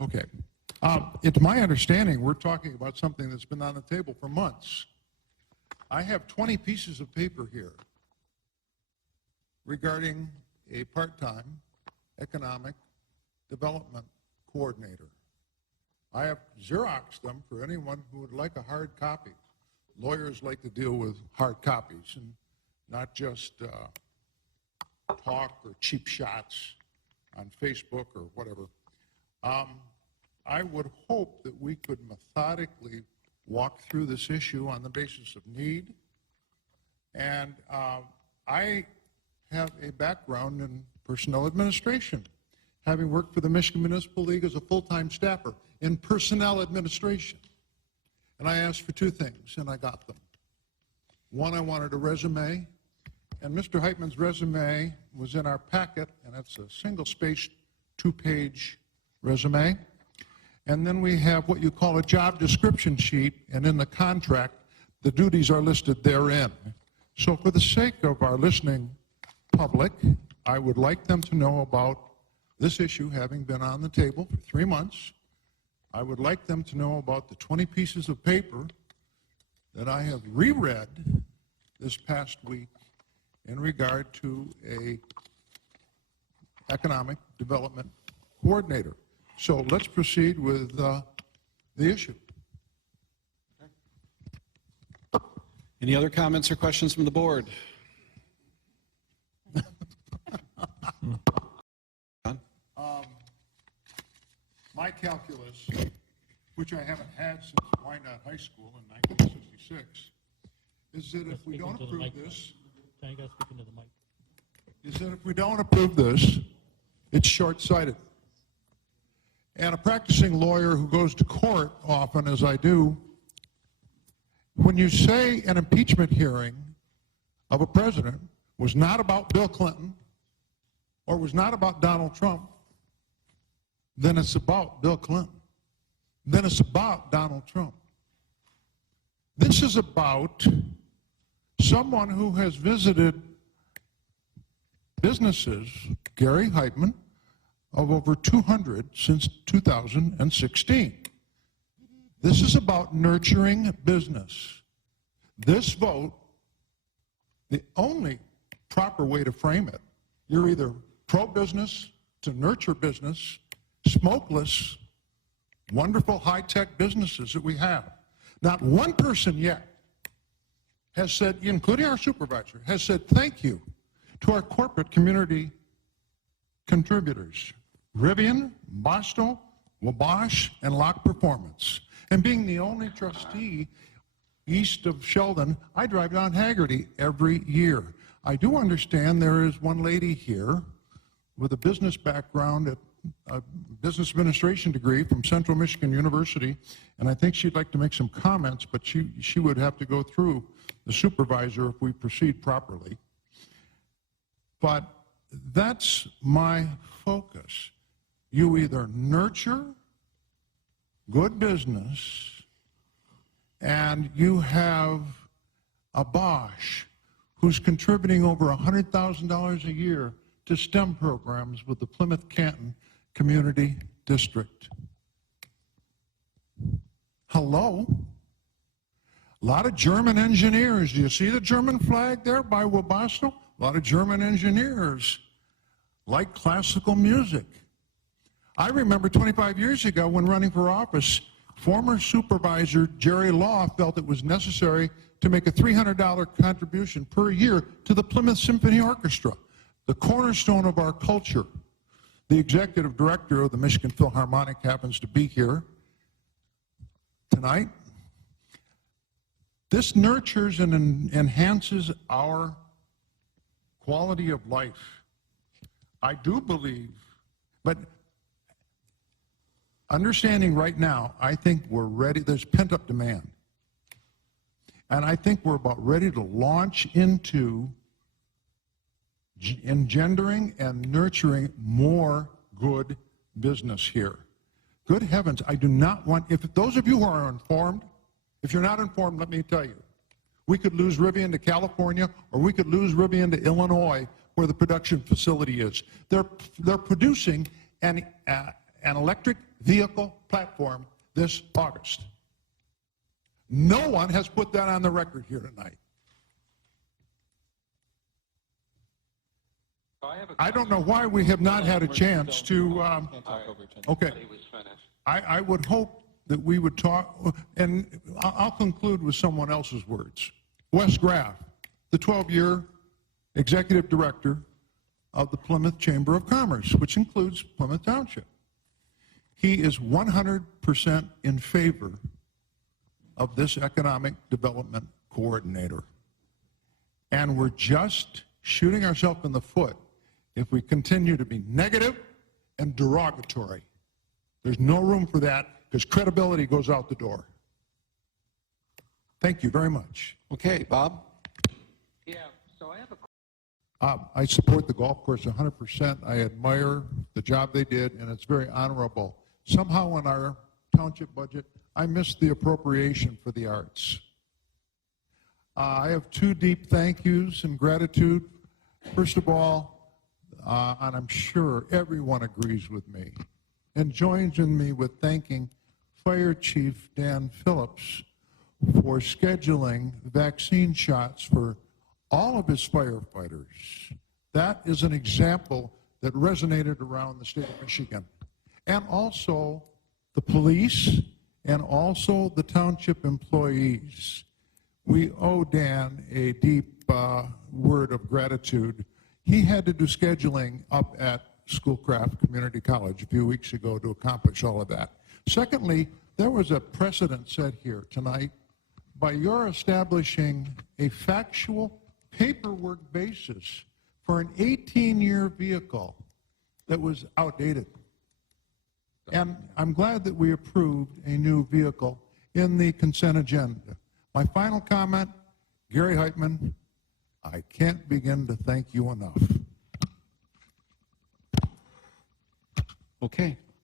Okay. It's my understanding we're talking about something that's been on the table for months. I have 20 pieces of paper here regarding a part-time economic development coordinator. I have Xeroxed them for anyone who would like a hard copy. Lawyers like to deal with hard copies and not just talk or cheap shots on Facebook or whatever. I would hope that we could methodically walk through this issue on the basis of need. And I have a background in personnel administration, having worked for the Michigan Municipal League as a full-time staffer in personnel administration. And I asked for two things, and I got them. One, I wanted a resume, and Mr. Heitman's resume was in our packet, and it's a single-spaced, two-page resume. And then we have what you call a job description sheet, and in the contract, the duties are listed therein. So for the sake of our listening public, I would like them to know about this issue having been on the table for 3 months. I would like them to know about the 20 pieces of paper that I have reread this past week in regard to a economic development coordinator. So let's proceed with the issue. Any other comments or questions from the board? My calculus, which I haven't had since Wyandotte High School in 1966, is that if we don't approve this, it's short-sighted. And a practicing lawyer who goes to court often, as I do, when you say an impeachment hearing of a president was not about Bill Clinton or was not about Donald Trump, then it's about Bill Clinton. Then it's about Donald Trump. This is about someone who has visited businesses, Gary Heitman, of over 200 since 2016. This is about nurturing business. This vote, the only proper way to frame it, you're either pro-business to nurture business, smokeless, wonderful high-tech businesses that we have. Not one person yet has said, including our supervisor, has said thank you to our corporate community contributors, Rivian, Boston, Wabash, and Lock Performance. And being the only trustee east of Sheldon, I drive down Haggerty every year. I do understand there is one lady here with a business background at a business administration degree from Central Michigan University, and I think she'd like to make some comments, but she would have to go through the supervisor if we proceed properly. But that's my focus. You either nurture good business and you have a Bosch who's contributing over $100,000 a year to STEM programs with the Plymouth Canton Community District. Hello? A lot of German engineers. Do you see the German flag there by Wabasto? A lot of German engineers like classical music. I remember 25 years ago when running for office, former supervisor Jerry Law felt it was necessary to make a $300 contribution per year to the Plymouth Symphony Orchestra, the cornerstone of our culture. The executive director of the Michigan Philharmonic happens to be here tonight. This nurtures and enhances our quality of life. I do believe, but understanding right now, I think we're ready. There's pent-up demand. And I think we're about ready to launch into engendering and nurturing more good business here. Good heavens, I do not want, if those of you who are informed, if you're not informed, let me tell you, we could lose Rivian to California or we could lose Rivian to Illinois where the production facility is. They're producing an electric vehicle platform this August. No one has put that on the record here tonight. I don't know why we have not had a chance to, okay. I would hope that we would talk, and I'll conclude with someone else's words. Wes Graff, the 12-year executive director of the Plymouth Chamber of Commerce, which includes Plymouth Township. He is 100% in favor of this economic development coordinator. And we're just shooting ourselves in the foot if we continue to be negative and derogatory. There's no room for that because credibility goes out the door. Thank you very much. Okay, Bob? Yeah, so I have a I support the golf course 100%. I admire the job they did, and it's very honorable. Somehow in our township budget, I missed the appropriation for the arts. I have two deep thank yous and gratitude. First of all, and I'm sure everyone agrees with me, and joins in me with thanking Fire Chief Dan Phillips for scheduling vaccine shots for all of his firefighters. That is an example that resonated around the state of Michigan. And also the police and also the township employees. We owe Dan a deep word of gratitude. He had to do scheduling up at Schoolcraft Community College a few weeks ago to accomplish all of that. Secondly, there was a precedent set here tonight by your establishing a factual paperwork basis for an 18-year vehicle that was outdated. And I'm glad that we approved a new vehicle in the consent agenda. My final comment, Gary Heitman, I can't begin to thank you enough. Okay.